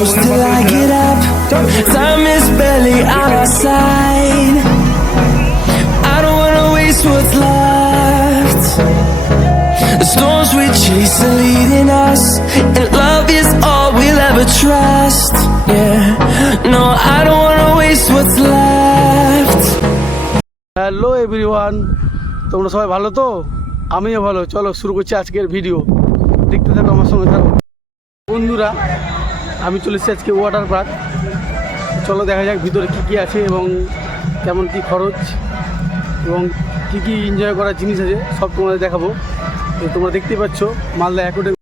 close till I get up. Time is barely on our side. I don't wanna waste what's left. The storms we chase are leading us, and love is all we'll ever trust. Yeah, no, I don't wanna waste what's left. Hello everyone, তোমরা সবাই ভালো তো? আমিও ভালো। চলো শুরু করছি আজকের ভিডিও, দেখতে থাকো আমার সঙ্গে থাকো। বন্ধুরা, আমি চলেছি আজকে ওয়াটার পার্ক। চলো দেখা যাক ভিতরে কী কী আছে এবং কেমন কী খরচ এবং কী কী এনজয় করার জিনিস আছে, সব তোমাদের দেখাবো। তো তোমরা দেখতেই পাচ্ছ মালদা অ্যাকোয়াটিক।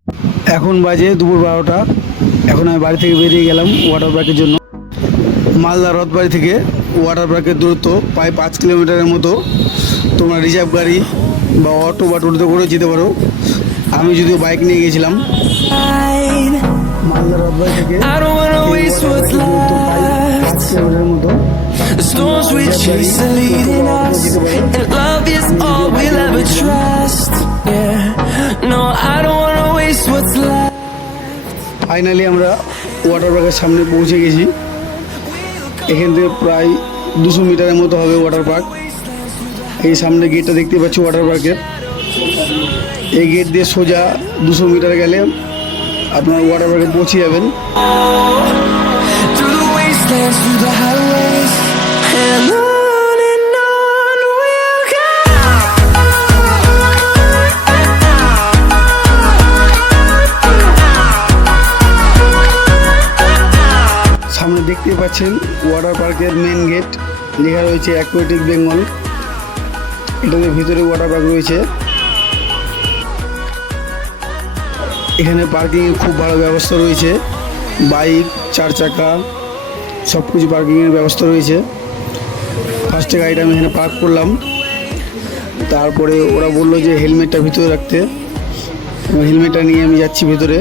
এখন বাজে দুপুর 12টা। এখন আমি বাড়ি থেকে বেরিয়ে গেলাম ওয়াটার পার্কের জন্য। মালদা রথবাড়ি থেকে ওয়াটার পার্কের দূরত্ব প্রায় 5 কিলোমিটারের মতো। তোমরা রিজার্ভ গাড়ি বা অটো বা টোটোতে করে যেতে পারো। আমি যদিও বাইক নিয়ে গেছিলাম। মালদা রথবাড়ি থেকে মতো। The storms we chase are leading us, and love is all we'll ever trust. Yeah, no, I don't wanna waste what's left. Finally আমরা ওয়াটার পার্কের সামনে পৌঁছে গেছি। এখান থেকে প্রায় 200 মিটারের মতো হবে ওয়াটার পার্ক। এই সামনে গেটটা দেখতে পাচ্ছ ওয়াটার পার্কের। এই গেট দিয়ে সোজা 200 মিটার গেলে আপনার ওয়াটার পার্কে পৌঁছে যাবেন। Through the wastelands, through the highways, and on we'll go. সামনে দেখতে পাচ্ছেন ওয়াটার পার্কের মেন গেট, লেখা রয়েছে অ্যাকোয়াটিক বেঙ্গল। এটাতে ভিতরে ওয়াটার পার্ক রয়েছে। এখানে পার্কিংয়ের খুব ভালো ব্যবস্থা রয়েছে। বাইক, 4 চাকা সব কিছু পার্কিংয়ের ব্যবস্থা রয়েছে। ফার্স্টে গাড়িটা আমি এখানে পার্ক করলাম। তারপরে ওরা বললো যে হেলমেটটা ভিতরে রাখতে। হেলমেটটা নিয়ে আমি যাচ্ছি ভিতরে।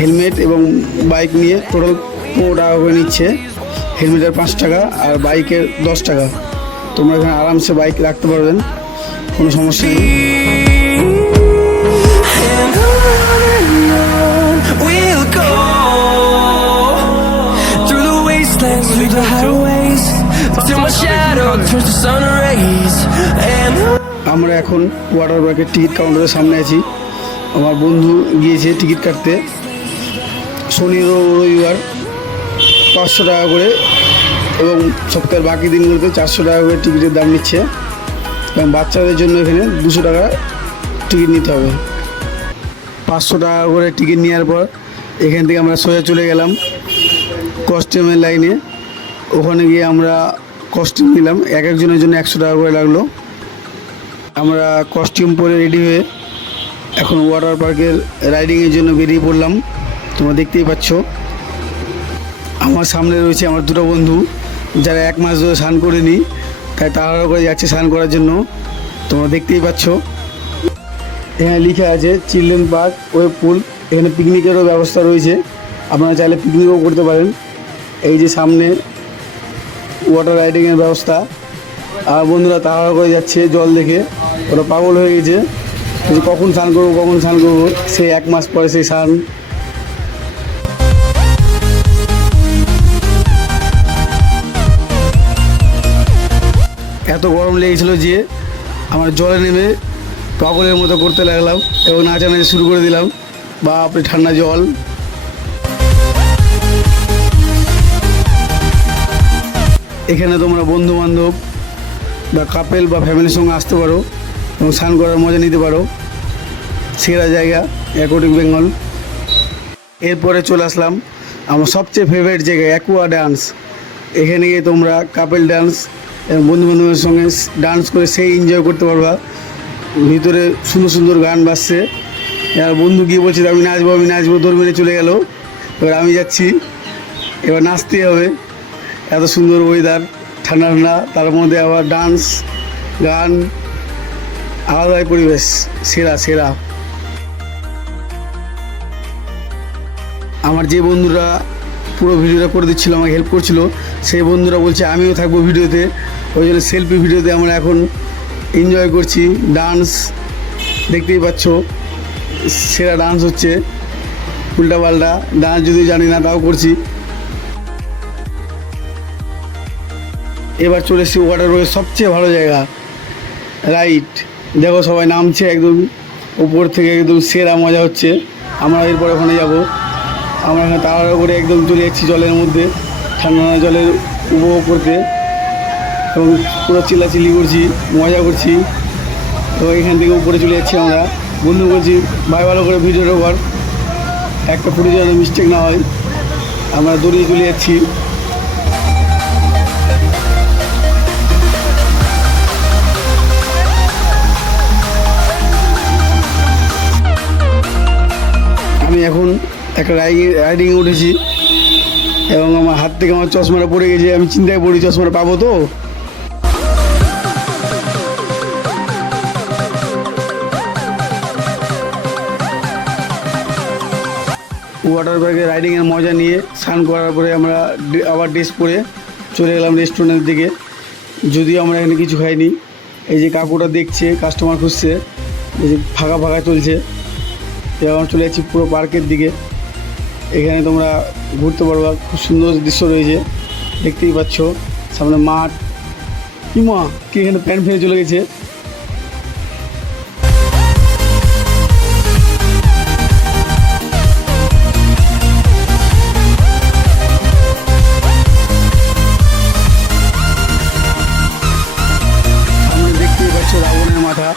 হেলমেট এবং বাইক নিয়ে টোটাল 15 টাকা করে নিচ্ছে। হেলমেটের 5 টাকা আর বাইকের 10 টাকা। তোমরা এখানে আরামসে বাইক রাখতে পারবেন, কোনো সমস্যা নেই। We'll go through the wastelands, through the highways, till my shadow turns to sun rays. And আমরা এখন ওয়াটার পার্কের টিকিট কাউন্টারের সামনে আছি। আমার বন্ধু গিয়েছে টিকিট কাটতে। শনি রবিবার 500 টাকা করে এবং সপ্তাহের বাকি দিনগুলোতে 400 টাকা করে টিকিটের দাম নিচ্ছে। এবং বাচ্চাদের জন্য এখানে 200 টাকা টিকিট নিতে হবে। 500 টাকা করে টিকিট নেওয়ার পর এখান থেকে আমরা সোজা চলে গেলাম কস্টিউমের লাইনে। ওখানে গিয়ে আমরা কস্টিউম নিলাম, এক একজনের জন্য 100 টাকা করে লাগলো। আমরা কস্টিউম পরে রেডি হয়ে এখন ওয়াটার পার্কের রাইডিংয়ের জন্য বেরিয়ে পড়লাম। তোমরা দেখতেই পাচ্ছ আমার সামনে রয়েছে আমার দুটো বন্ধু, যারা 1 মাস ধরে স্নান করেনি, তাই তাড়াহুড়ো করে যাচ্ছে স্নান করার জন্য। তোমরা দেখতেই পাচ্ছ এখানে লেখা আছে চিলড্রেন পার্ক ওয়েব পুল। এখানে পিকনিকেরও ব্যবস্থা রয়েছে, আপনারা চাইলে পিকনিকও করতে পারেন। এই যে সামনে ওয়াটার রাইডিংয়ের ব্যবস্থা। আর বন্ধুরা তাড়াহুড়ো করে যাচ্ছে জল দেখে, ওরা পাগল হয়ে গেছে যে কখন স্নান করবো কখন স্নান করবো। সেই 1 মাস পরে সেই স্নান। এত গরম লেগেছিলো যে আমার জলে নেমে পাগলের মতো করতে লাগলাম এবং নাচানাচি শুরু করে দিলাম। বাপরে ঠান্ডা জল। এখানে তোমরা বন্ধু বান্ধব বা কাপেল বা ফ্যামিলির সঙ্গে আসতে পারো এবং স্নান করার মজা নিতে পারো। সেরা জায়গা অ্যাকোয়াটিক বেঙ্গল। এরপরে চলে আসলাম আমার সবচেয়ে ফেভারিট জায়গা অ্যাকোয়া ডান্স। এখানে গিয়ে তোমরা কাপেল ডান্স এবং বন্ধু বান্ধবের সঙ্গে ডান্স করে সেই এনজয় করতে পারবা। ভিতরে সুন্দর সুন্দর গান বাজছে। এবার বন্ধু গিয়ে বলছে আমি নাচবো, দৌড় মেরে চলে গেল। এবার আমি যাচ্ছি, এবার নাচতেই হবে। এত সুন্দর ওয়েদার, ঠান্ডা ঠান্ডা, তার মধ্যে আবার ডান্স গান, আলাদাই পরিবেশ, সেরা সেরা। আমার যে বন্ধুরা পুরো ভিডিওটা করে দিচ্ছিলো, আমাকে হেল্প করছিল, সেই বন্ধুরা বলছে আমিও থাকবো ভিডিওতে। ওই জন্য সেলফি ভিডিওতে আমরা এখন এনজয় করছি। ডান্স দেখতেই পাচ্ছ, সেরা ডান্স হচ্ছে। উল্টা পাল্টা ডান্স যদি জানি না তাও করছি। এবার চলে এসেছি ওয়াটার পার্কের সবচেয়ে ভালো জায়গা, রাইড। দেখো সবাই নামছে একদম উপর থেকে, একদম সেরা মজা হচ্ছে। আমরা এরপর ওখানে যাব। আমরা এখানে তাড়াহুড়ো করে একদম চলে যাচ্ছি জলের মধ্যে, ঠান্ডা জলের উপভোগ করতে, এবং পুরো চিল্লাচিল্লি করছি, মজা করছি। এবং এখান থেকে উপরে চলে যাচ্ছি আমরা। বন্ধু বলছি ভাই ভালো করে ভিডিওটা কর, একটা ফুটে যেন মিস্টেক না হয়। আমরা দৌড়িয়ে চলে যাচ্ছি। আমি এখন একটা রাইডিংয়ে উঠেছি এবং আমার হাত থেকে আমার চশমাটা পড়ে গেছে। আমি চিন্তায় পড়ি চশমাটা পাবো তো। ওয়াটার পার্কে রাইডিংয়ের মজা নিয়ে স্নান করার পরে আমরা আবার ড্রেস পরে চলে গেলাম রেস্টুরেন্টের দিকে। যদিও আমরা এখানে কিছু খাইনি। এই যে কাকুটা দেখছে, কাস্টমার খুঁজছে, এই যে ফাঁকা ফাঁকা চলছে। এবার চলে যাচ্ছি পুরো পার্কের দিকে। এখানে তোমরা ঘুরতে পারবা, খুব সুন্দর দৃশ্য রয়েছে, দেখতেই পাচ্ছ। সামনে মাঠ, কি মা কি এখানে প্যান্ট ফেলে চলে গেছে। সামনে দেখতেই পাচ্ছ রাবণের মাথা।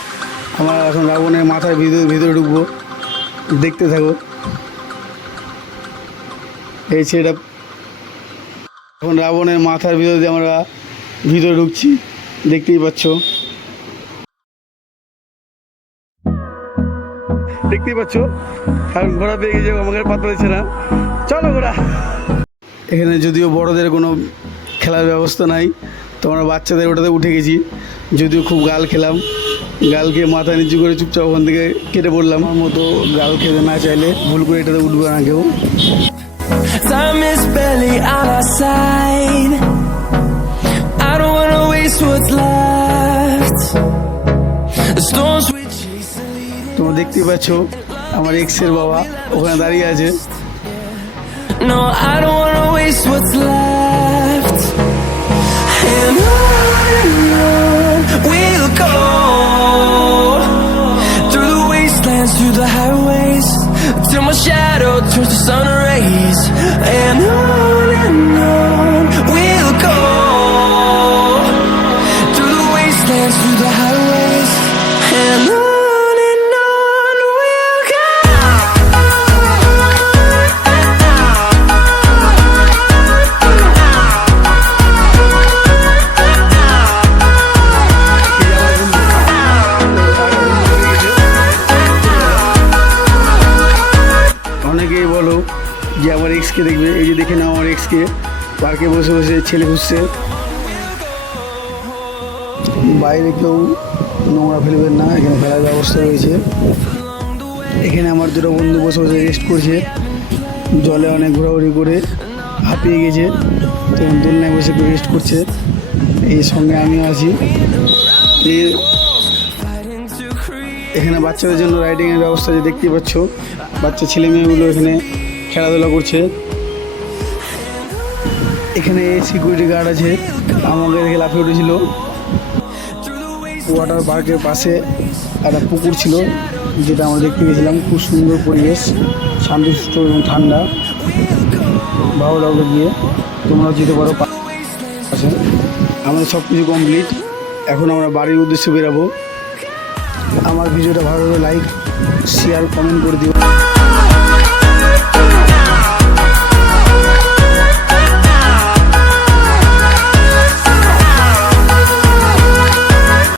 আমরা এখন রাবণের মাথার ভিতরে ঢুকবো, দেখতে থাকো। এই সেটা এখন রাবণের মাথার ভিতর দিয়ে আমরা ভিতরে ঢুকছি, দেখতেই পাচ্ছ। দেখতেই পাচ্ছ এখন ঘোড়া পেয়ে গেছে, আমাকে পাত্তা দিচ্ছে না। চলো ঘোড়া। এখানে যদিও বড়দের কোনো খেলার ব্যবস্থা নাই, তো আমরা বাচ্চাদের ওটাতে উঠে গেছি। যদিও খুব গাল খেলাম, গাল খেয়ে মাথা নিচু করে চুপচাপ ওখান থেকে কেটে পড়লাম। আমার মতো গাল খেতে না চাইলে ভুল করে এটাতে উঠবে না কেউ। Time is barely on our side. I don't wanna waste what's left. The storms we chase are leading. তোমরা দেখতেই পাচ্ছ আমার এক্সের বাবা ওখানে দাঁড়িয়ে আছে। No, I don't wanna waste what's left. And on we'll go, through the wastelands, through the highways, till my shadow turns to sun rays. And on we'll go, through the wastelands, through the highways. And on we'll go. অনেকেই বলো যে আমার এক্সকে দেখবে, এই যে দেখে নাও আমার এক্সকে পার্কে বসে বসে ছেলে খুঁজছে। বাইরে কেউ নোংরা ফেলবেন না, এখানে ফেলার ব্যবস্থা রয়েছে। এখানে আমার দুটো বন্ধু বসে বসে রেস্ট করছে, জলে অনেক ঘোরাঘুরি করে হাঁপিয়ে গেছে, তখন দোলনায় বসে রেস্ট করছে। এই সঙ্গে আমিও আছি। এখানে বাচ্চাদের জন্য রাইডিংয়ের ব্যবস্থা যে দেখতেই পাচ্ছ, বাচ্চা ছেলে মেয়েগুলো এখানে খেলাধুলা করছে। এখানে সিকিউরিটি গার্ড আছে, আমাকে দেখে লাফিয়ে উঠেছিল। ওয়াটার পার্কের পাশে একটা পুকুর ছিল, যেটা আমরা দেখতে গেছিলাম। খুব সুন্দর পরিবেশ, শান্তশিষ্ট এবং ঠান্ডা, ভালো লাগলো গিয়ে। তোমরা যেতে পারো পাশে। আমাদের সব কিছু কমপ্লিট, এখন আমরা বাড়ির উদ্দেশ্যে বেরাবো। আমার ভিডিওটা ভালো লাগলে লাইক, শেয়ার, কমেন্ট করে দিও।